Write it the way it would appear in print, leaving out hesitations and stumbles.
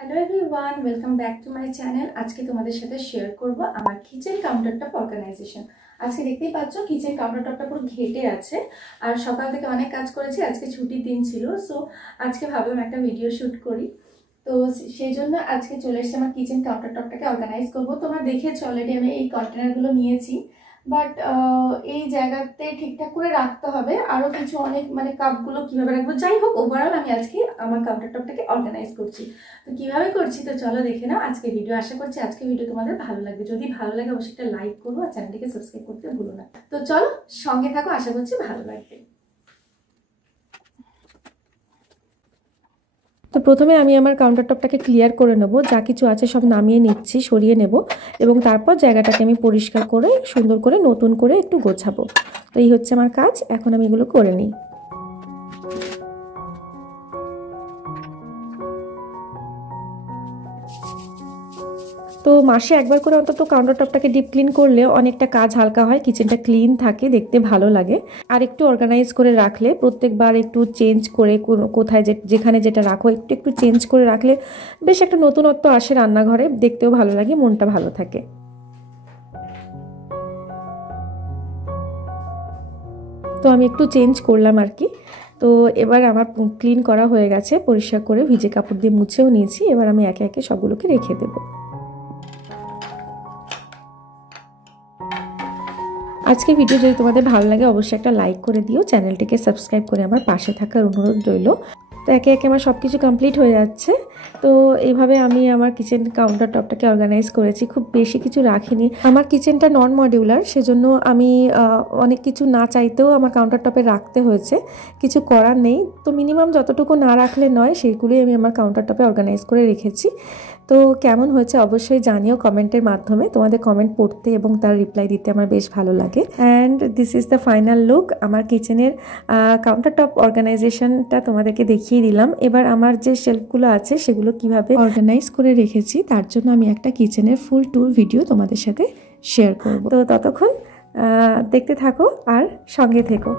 Hello everyone, welcome back to my channel. आज के तुम्हारे साथे शेयर करब আমার কিচেন কাউন্টারটপ অর্গানাইজেশন। আজকে দেখতেই পাচ্ছ কিচেন কাউন্টারটপটা পুরো ঘেটে আছে আর সকাল থেকে অনেক কাজ করেছি। আজকে ছুটির দিন ছিল, সো আজকে ভাবলাম একটা ভিডিও শুট করি। তো সেই জন্য আজকে চলে এসেছি আমার কিচেন কাউন্টারটপটাকে অর্গানাইজ করব। তোমরা দেখেছো অলরেডি আমি এই কন্টেনারগুলো নিয়েছি, বাট এই জায়গাতে ঠিকঠাক করে রাখতে হবে। আরো কিছু অনেক মানে কাপগুলো কিভাবে রাখবো, যাই হোক ওভারঅল আমি আজকে আমার কাউন্টারটপটাকে অর্গানাইজ করছি। তো কিভাবে করছি তো চলো দেখে নাও আজকে ভিডিও। আশা করছি আজকে ভিডিও তোমাদের ভালো লাগবে। যদি ভালো লাগে অবশ্যই একটা লাইক করো আর চ্যানেলটিকে সাবস্ক্রাইব করতে ভুলো না। তো চলো সঙ্গে থাকো, আশা করছি ভালো লাগবে। তো প্রথমে আমি আমার কাউন্টারটপটাকে ক্লিয়ার করে নেব, যা কিছু আছে সব নামিয়ে নিচ্ছি, সরিয়ে নেব এবং তারপর জায়গাটাকে আমি পরিষ্কার করে সুন্দর করে নতুন করে একটু গোছাবো। তো এই হচ্ছে আমার কাজ, এখন আমি এগুলো করে নিই। তো মাসে একবার করে অন্তত কাউন্টারটপটাকে ডিপ ক্লিন করলে অনেকটা কাজ হালকা হয়, কিচেনটা ক্লিন থাকে, দেখতে ভালো লাগে। আর একটু অর্গানাইজ করে রাখলে, প্রত্যেকবার একটু চেঞ্জ করে কোথায় যেখানে যেটা রাখো একটু একটু চেঞ্জ করে রাখলে বেশ একটা নতুনত্ব আসে রান্নাঘরে, দেখতেও ভালো লাগে, মনটা ভালো থাকে। তো আমি একটু চেঞ্জ করলাম আর কি। তো এবার আমার ক্লিন করা হয়ে গেছে, পরিষ্কার করে ভিজে কাপড় দিয়ে মুছেও নিয়েছি। এবার আমি একে একে সবগুলোকে রেখে দেবো। আজকে ভিডিও যদি তোমাদের ভালো লাগে অবশ্যই একটা লাইক করে দিও, চ্যানেলটিকে সাবস্ক্রাইব করে আমার পাশে থাকার অনুরোধ রইল। তো একে একে আমার সব কিছু কমপ্লিট হয়ে যাচ্ছে। তো এইভাবে আমি আমার কিচেন কাউন্টারটপটাকে অর্গানাইজ করেছি, খুব বেশি কিছু রাখিনি। আমার কিচেনটা নন মডিউলার, সেজন্য আমি অনেক কিছু না চাইতেও আমার কাউন্টারটপে রাখতে হয়েছে, কিছু করার নেই। তো মিনিমাম যতটুকু না রাখলে নয় সেইগুলোই আমি আমার কাউন্টারটপে অর্গানাইজ করে রেখেছি। তো কেমন হয়েছে অবশ্যই জানিও কমেন্টের মাধ্যমে। তোমাদের কমেন্ট পড়তে এবং তার রিপ্লাই দিতে আমার বেশ ভালো লাগে। And this is the final look. আমার কিচেনের কাউন্টারটপ অর্গানাইজেশনটা তোমাদেরকে দেখিয়ে দিলাম। এবার আমার যে শেলফগুলো আছে সেগুলো কিভাবে অর্গানাইজ করে রেখেছি তার জন্য আমি একটা কিচেনের ফুল ট্যুর ভিডিও তোমাদের সাথে শেয়ার করব। তো ততক্ষণ দেখতে থাকো আর সঙ্গে থেকো।